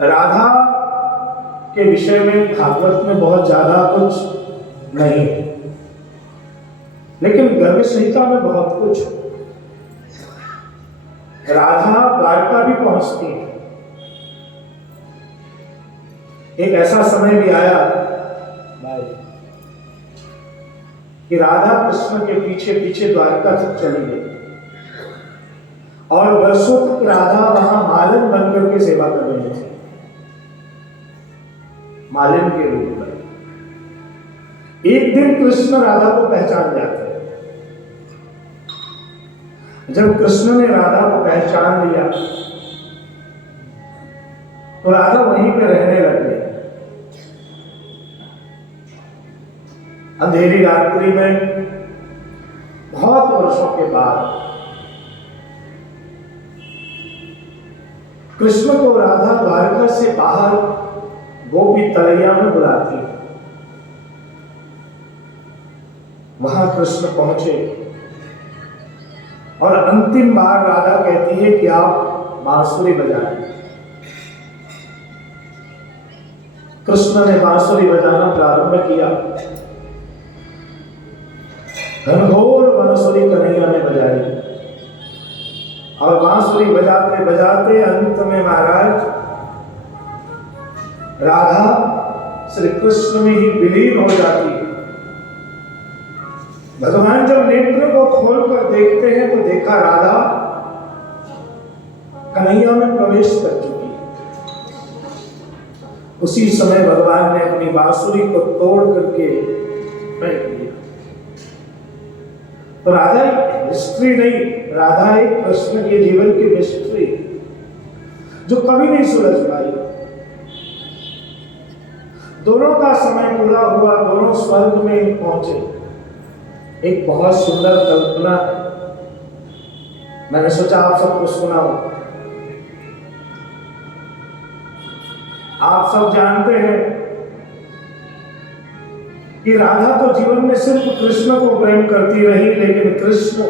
राधा के विषय में भागवत में बहुत ज्यादा कुछ नहीं है, लेकिन गर्भ संहिता में बहुत कुछ है। राधा द्वारका भी पहुंचती है। एक ऐसा समय भी आया कि राधा कृष्ण के पीछे पीछे द्वारका तक चली गई और वर्षों तक राधा वहां मालिन बनकर के सेवा कर रही थी, मालिन के रूप में। एक दिन कृष्ण राधा को पहचान जाते हैं। जब कृष्ण ने राधा को पहचान लिया तो राधा वहीं पे रहने लग गई। अंधेरी रात्रि में बहुत वर्षों के बाद कृष्ण को राधा द्वारका से बाहर गोपी तलैया में बुलाती है। वहां कृष्ण पहुंचे और अंतिम बार राधा कहती है कि आप बांसुरी बजाएं। कृष्ण ने बांसुरी बजाना प्रारंभ किया। घनघोर बांसुरी कन्हैया ने बजाई और बांसुरी बजाते बजाते अंत में महाराज राधा श्री कृष्ण में ही विलीन हो जाती है। भगवान जब नेत्र को खोलकर देखते हैं तो देखा राधा कन्हैया में प्रवेश कर चुकी है। उसी समय भगवान ने अपनी बांसुरी को तोड़ करके फेंक दिया। तो राधा हिस्ट्री नहीं, राधा एक कृष्ण के जीवन की मिस्ट्री जो कभी नहीं सुलझ पाई। दोनों का समय पूरा हुआ, दोनों स्वर्ग में पहुंचे। एक बहुत सुंदर कल्पना मैंने सोचा आप सबको सुनाऊं। आप सब जानते हैं कि राधा तो जीवन में सिर्फ कृष्ण को प्रेम करती रही, लेकिन कृष्ण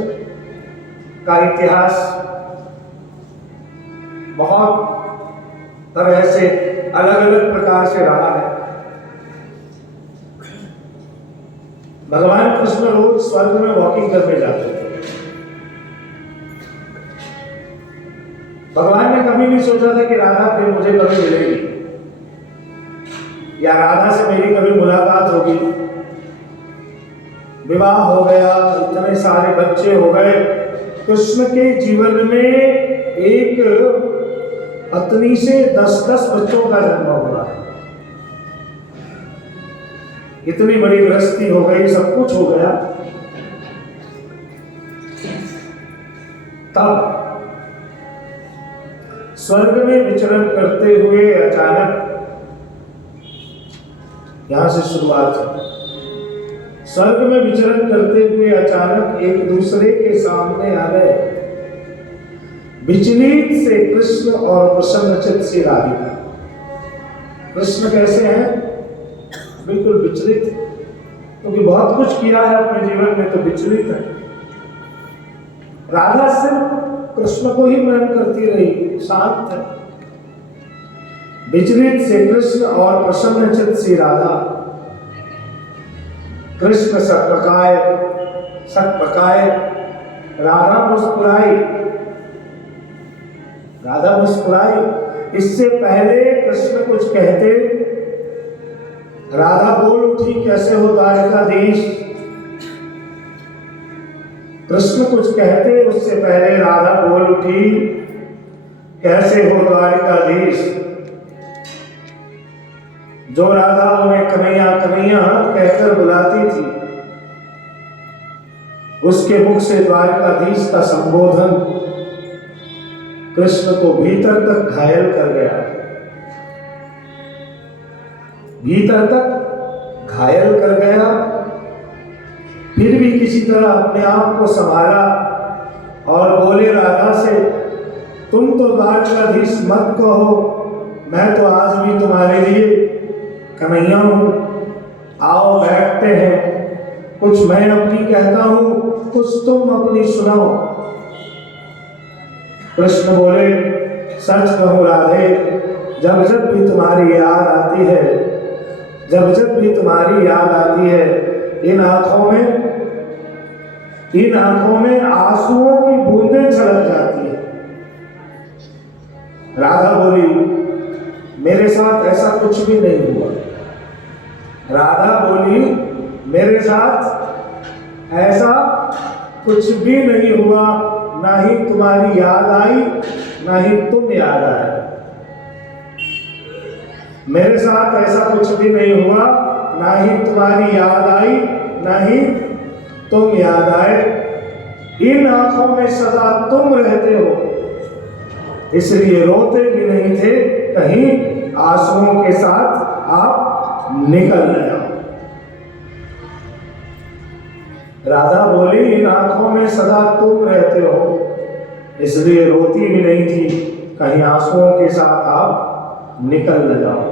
का इतिहास बहुत तरह से अलग अलग प्रकार से रहा है। भगवान कृष्ण रोज स्वर्ग में वॉकिंग करने जाते थे। भगवान ने कभी नहीं सोचा था कि राधा फिर मुझे कभी मिलेगी या राधा से मेरी कभी मुलाकात होगी। विवाह हो गया, इतने सारे बच्चे हो गए। कृष्ण के जीवन में एक पत्नी से 10-10 बच्चों का जन्म हुआ। इतनी बड़ी गृहस्थी हो गई, सब कुछ हो गया। तब स्वर्ग में विचरण करते हुए अचानक, यहां से शुरुआत है, स्वर्ग में विचरण करते हुए अचानक एक दूसरे के सामने आ गए। विचलित से कृष्ण और प्रसन्नचित्त सी राधिका। कृष्ण कैसे हैं? बिल्कुल विचलित, क्योंकि बहुत कुछ किया है अपने जीवन में, तो विचलित है। राधा सिर्फ कृष्ण को ही प्रेम करती रही, शांत है। विचलित से कृष्ण और प्रसन्नचित्त सी राधा। कृष्ण सकपकाए, सकपकाए, राधा मुस्कुराई, राधा मुस्कुराई। इससे पहले कृष्ण कुछ कहते, राधा बोल उठी, कैसे हो द्वारकाधीश। कृष्ण कुछ कहते उससे पहले राधा बोल उठी, कैसे हो द्वारकाधीश। जो राधा उन्हें कन्हैया कन्हैया कहकर बुलाती थी, उसके मुख से द्वारकाधीश का संबोधन कृष्ण को भीतर तक घायल कर गया। भीतर तक घायल कर गया। फिर भी किसी तरह अपने आप को संभाला और बोले राधा से, तुम तो द्वारकाधीश मत कहो, मैं तो आज भी तुम्हारे लिए कन्हैया हूं। आओ बैठते हैं, कुछ मैं अपनी कहता हूं, कुछ तुम अपनी सुनाओ। कृष्ण बोले, सच कहूं राधे, जब जब भी तुम्हारी याद आती है, जब जब भी तुम्हारी याद आती है, इन आंखों में आंसुओं की बूंदें छलक जाती है। राधा बोली, मेरे साथ ऐसा कुछ भी नहीं हुआ। राधा बोली, मेरे साथ ऐसा कुछ भी नहीं हुआ, ना ही तुम्हारी याद आई, ना ही तुम याद आए। मेरे साथ ऐसा कुछ भी नहीं हुआ, ना ही तुम्हारी याद आई, ना ही तुम याद आए। इन आंखों में सदा तुम रहते हो, इसलिए रोते भी नहीं थे, कहीं आंसुओं के साथ आप निकल न जाओ। राधा बोली, इन आंखों में सदा तुम रहते हो, इसलिए रोती भी नहीं थी, कहीं आंसुओं के साथ आप निकल न जाओ।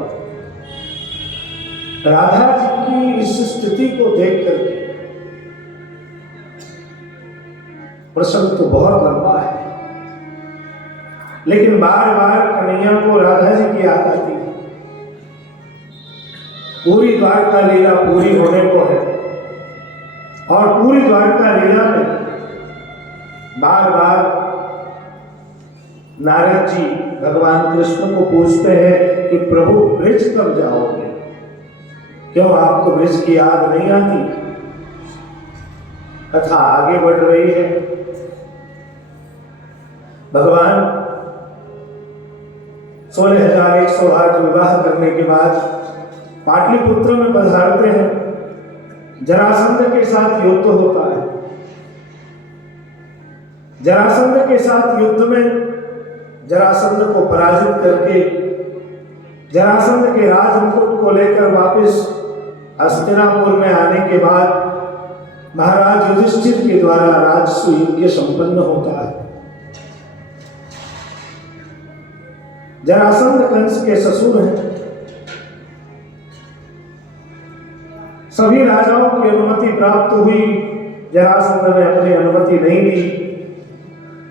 राधा जी की इस स्थिति को देख करके प्रसंग तो बहुत लंबा है, लेकिन बार बार कन्हैया को राधा जी की याद आती है। पूरी द्वारका लीला पूरी होने को है, और पूरी द्वारका लीला में बार बार नारद जी भगवान कृष्ण को पूछते हैं कि प्रभु ब्रज कब जाओगे, क्यों आपको ब्रज की याद नहीं आती। कथा आगे बढ़ रही है। भगवान 16,108 विवाह करने के बाद पाटलिपुत्र में पधारते हैं। जरासंध के साथ युद्ध होता है। जरासंध के साथ युद्ध में जरासंध को पराजित करके जरासंध के राजमुकुट को लेकर वापस हस्तिनापुर में आने के बाद महाराज युधिष्ठिर के द्वारा राजसूय यज्ञ संपन्न होता है। जरासंध कंस के ससुर हैं। सभी राजाओं की अनुमति प्राप्त हुई, जरासंध ने अपनी अनुमति नहीं दी।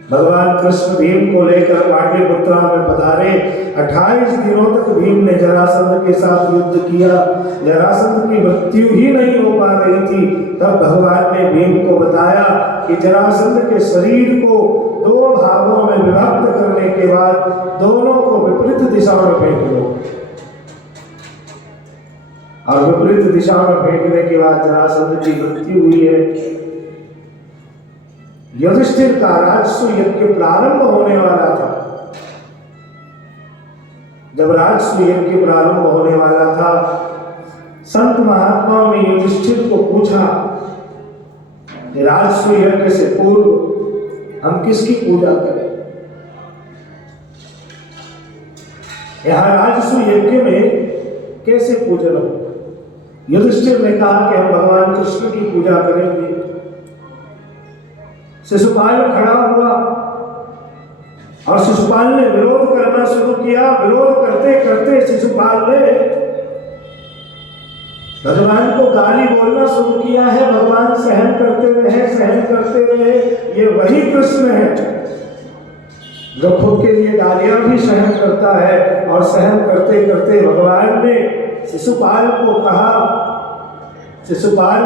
भगवान कृष्ण भीम को लेकर पाटलिपुत्रा में पधारे। 28 दिनों तक भीम ने जरासंध के साथ युद्ध किया। जरासंध की मृत्यु ही नहीं हो पा रही थी। तब भगवान ने भीम को बताया कि जरासंध के शरीर को 2 भागों में विभक्त करने के बाद दोनों को विपरीत दिशा में फेंक दो। और विपरीत दिशा में फेंकने के बाद जरासंध की मृत्यु हुई है। युधिष्ठिर का राजसूय यज्ञ प्रारंभ होने वाला था। जब राजसूय यज्ञ प्रारंभ होने वाला था, संत महात्माओं ने युधिष्ठिर को पूछा कि राजसूय यज्ञ से पूर्व हम किसकी पूजा करें। यहां राजसूय यज्ञ में कैसे पूजन हो। युधिष्ठिर ने कहा कि हम भगवान कृष्ण की पूजा करेंगे। शिशुपाल खड़ा हुआ और शिशुपाल ने विरोध करना शुरू किया। विरोध करते करते शिशुपाल ने भगवान को गाली बोलना शुरू किया है। भगवान सहन करते रहे। ये वही कृष्ण है जो खुद के लिए गालियां भी सहन करता है। और सहन करते करते भगवान ने शिशुपाल को कहा, शिशुपाल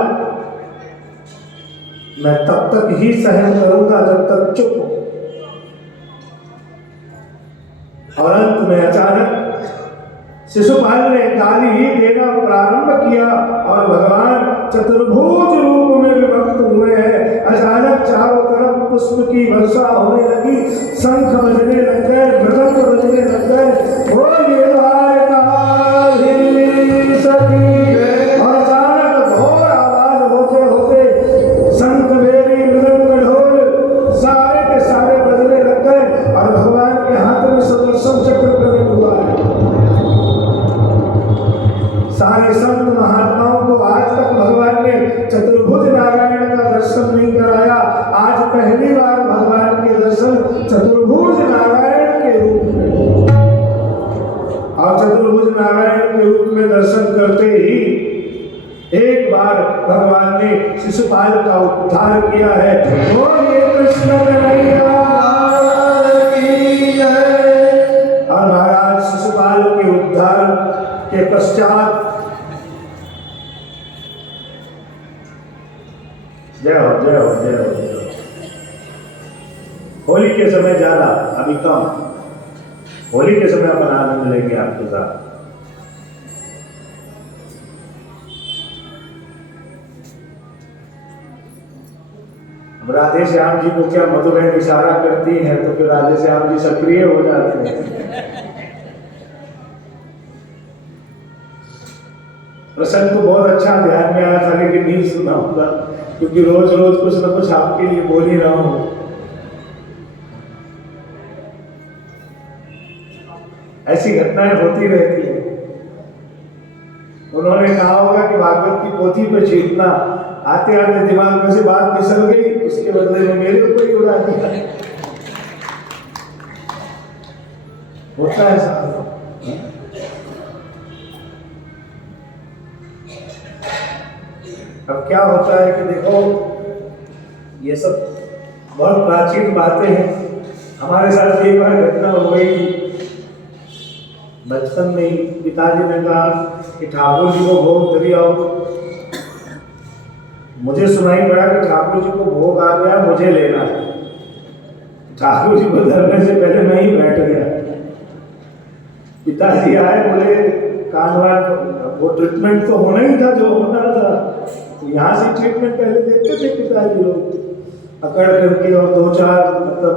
मैं तब तक ही सहन करूंगा जब तक चुप हो। और अंत में अचानक शिशुपाल ने गाली ही देना प्रारंभ किया और भगवान चतुर्भुज रूप में विभक्त हुए हैं। अचानक चारों तरफ पुष्प की वर्षा होने लगी, शंख बजने लग गए, मृदंग बजने लग गए। और अचानक घोर आवाज होते होते शंख बेरी मृदंग ढोल सारे के सारे बजने लग गए और भगवान के हाथ में सुदर्शन चक्र प्रकट हुआ है। सारे संत महात्माओं को आज तक भगवान ने चतुर्भुज नारायण का दर्शन नहीं कराया। आज पहली बार भगवान के दर्शन चतुर्भुज नारायण के रूप में। और चतुर्भुज नारायण के रूप में दर्शन करते ही एक बार भगवान ने शिशुपाल का उद्धार किया है। बोलिए कृष्ण कन्हैया की जय। और महाराज शिशुपाल सुधार के पश्चात जय हो जय हो जय हो जय हो। होली के समय ज्यादा, अभी कम। होली के समय अपन आनंद लेंगे आपके साथ। अब राधे श्याम जी को क्या मधुबहन इशारा करती हैं तो फिर राधे श्याम जी सक्रिय हो जाते हैं। प्रसंग तो बहुत अच्छा ध्यान में आया था, लेकिन नहीं सुना होगा क्योंकि रोज रोज कुछ ना कुछ आपके लिए बोल ही रहा हूं। ऐसी घटनाएं होती रहती है। उन्होंने कहा होगा कि भागवत की पोथी पे छींटना, आते आते दिमाग में से बात फिसल गई, उसके बदले में मेरे ऊपर ही उड़ा दिया। होता है साहब। अब क्या होता है कि देखो, ये सब बहुत प्राचीन बातें हैं। हमारे साथ एक बार घटना हो गई बचपन में ही। पिताजी ने कहा कि ठाकुर जी को भोग दे आओ। मुझे सुनाई पड़ा कि ठाकुर जी को भोग आ गया, मुझे लेना है। ठाकुर जी को धरने से पहले मैं ही बैठ गया। पिताजी आए, बोले कानवार, वो ट्रीटमेंट तो होना ही था जो होना था, तो यहाँ से ट्रीटमेंट पहले देते थे पिताजी लोग। अकड़ करके और दो चार मतलब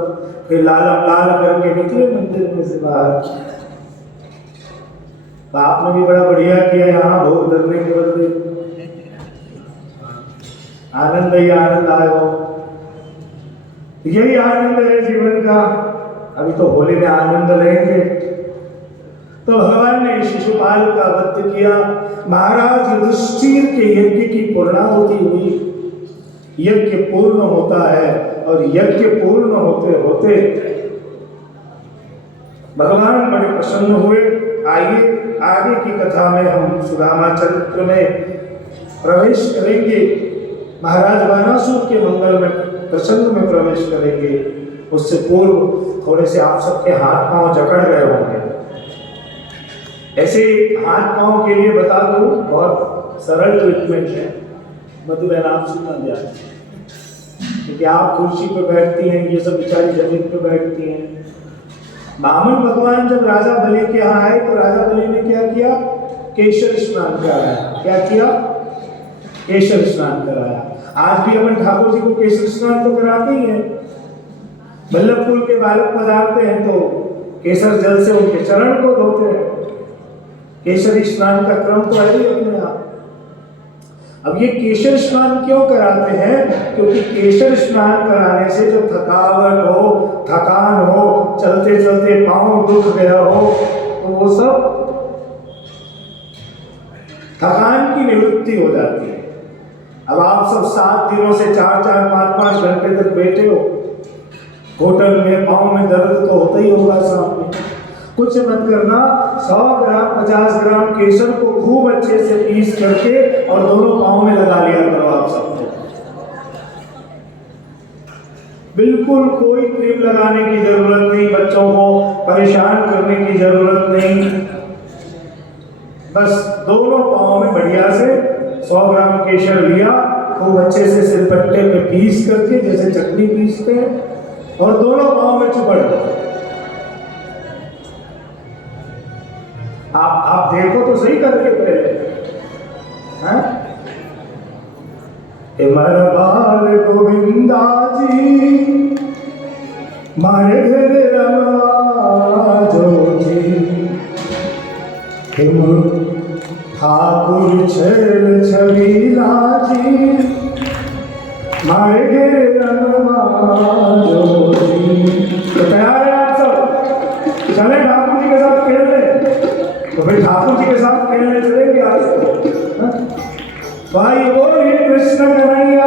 फिर लाल करके निकले मंदिर में से बाहर। तो आपने भी बड़ा बढ़िया किया यहाँ भोग धरने के बदले। आनंद ही आनंद आयो। यही आनंद है जीवन का। अभी तो होली में आनंद लेंगे। तो भगवान ने शिशुपाल का वध किया। महाराज युधिष्ठिर के यज्ञ की पूर्णाहुति हुई। यज्ञ पूर्ण होता है और यज्ञ पूर्ण होते होते भगवान बड़े प्रसन्न हुए। आइए आगे की कथा में हम सुदामा चरित्र में प्रवेश करेंगे। महाराज बानासुर के मंगल में प्रसंग में प्रवेश करेंगे। उससे पूर्व थोड़े से आप सबके हाथ पांव जकड़ गए होंगे। ऐसे हाथ पांव के लिए बता दूं, बहुत सरल ट्रीटमेंट है। मधुबहन आप सुनना ध्यान, क्योंकि आप कुर्सी पे बैठती हैं, ये सब बेचारी जमीन पे बैठती हैं। बामन भगवान जब राजा बलि के यहाँ आए तो राजा बलि ने क्या किया? केशर स्नान कराया। क्या किया? केशर स्नान कराया। आज भी अपन ठाकुर जी को केशर स्नान तो कराते ही हैं। बल्लभ कुल के बालक पधारते हैं तो केशर जल से उनके चरण को धोते हैं। केशर स्नान का क्रम तो है ही अपने आप। अब ये केशर स्नान क्यों कराते हैं? क्योंकि केशर स्नान कराने से जो थकावट हो, थकान हो, चलते चलते पांव दुख गया हो, तो वो सब थकान की निवृत्ति हो जाती है। अब आप सब 7 दिनों से 4-4, 5-5 घंटे तक बैठे हो, होटल में पांव में दर्द तो होता ही होगा सामने। कुछ मत करना, 100 ग्राम 50 ग्राम केसर को खूब अच्छे से पीस करके और दोनों पांव में लगा लिया करो आप सबको। बिल्कुल कोई क्रीम लगाने की जरूरत नहीं, बच्चों को परेशान करने की जरूरत नहीं। बस दोनों पांव में बढ़िया से 100 ग्राम केसर लिया, खूब अच्छे से सिलपट्टे पे पीस करके जैसे चटनी पीसते हैं, और दोनों पांव में चुपड़ दो। आप देखो तो सही करके पहले। हैं? मारे बाल गोविंदा जी, मारे घर रमवाजो जी, ठाकुर छेल छबीला जी, मारे घर रमवाजो जी। तो तैयार है आप सब? चले ठाकुर जी के साथ खेलने? तो फिर ठाकुर जी के साथ खेलने चलेंगे आज। भाई बोलिए कृष्ण कन्हैया